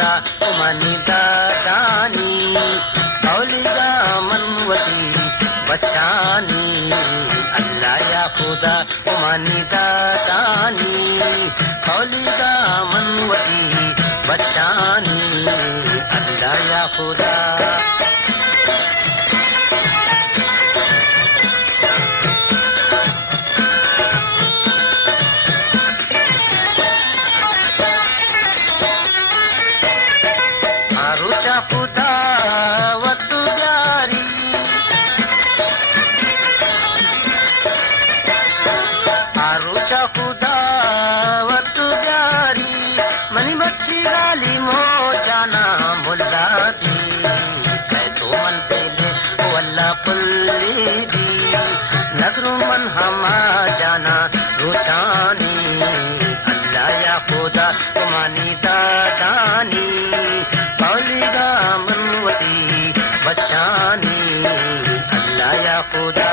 खुदा उमानी दादानी औलिगा मनवती बचानी अल्लाह या खुदा उमानी दादानी औलिगा मनवती बचानी अल्लाह या खुदा। आरुचा खुदा वत प्यारी आरुचा खुदा वत प्यारी मनी बच्ची गाली मो जाना मुल्ला दी कह तो मन पेले ओ अल्लाह पुल्ली दी नगरू मन हमा जाना रुचानी अल्लाह या खुदा उमानी दादानी औलिगा मनवती बचानी अल्लाह या खुदा।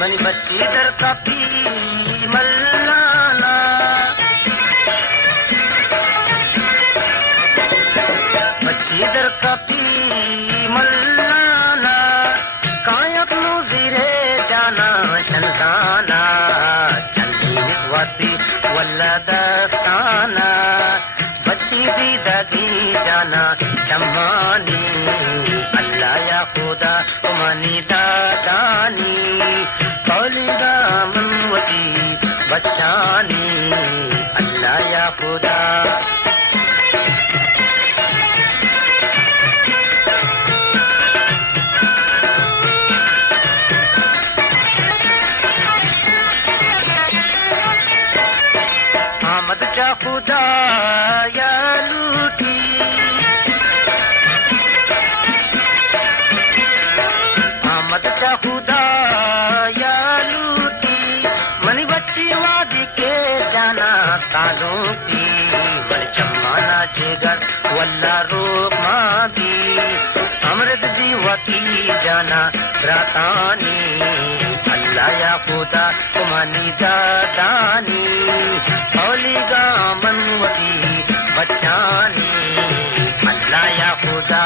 मनी बच्ची दर का पी मल्लाना बच्ची दर का पी मल्लाना कायक नु जीरे जाना शनताना चंदी निस्वती वल्ला दस्ताना बच्ची दी दगी जाना शम्मानी अल्लाह या खुदा उमानी दादानी औलिगा मनवती बचानी अल्लाह या खुदा। आमद चा खुदा या लूटी आमद चा खुदा या लूटी मनी बच्ची वादी के जाना तालों की मन चम्माना जेगर वल्ला रोक मांगी अमृत जीवती जाना रातानी अल्लाह या खुदा उमानी दादानी औलिगा मनवती बचानी अल्लाह या खुदा।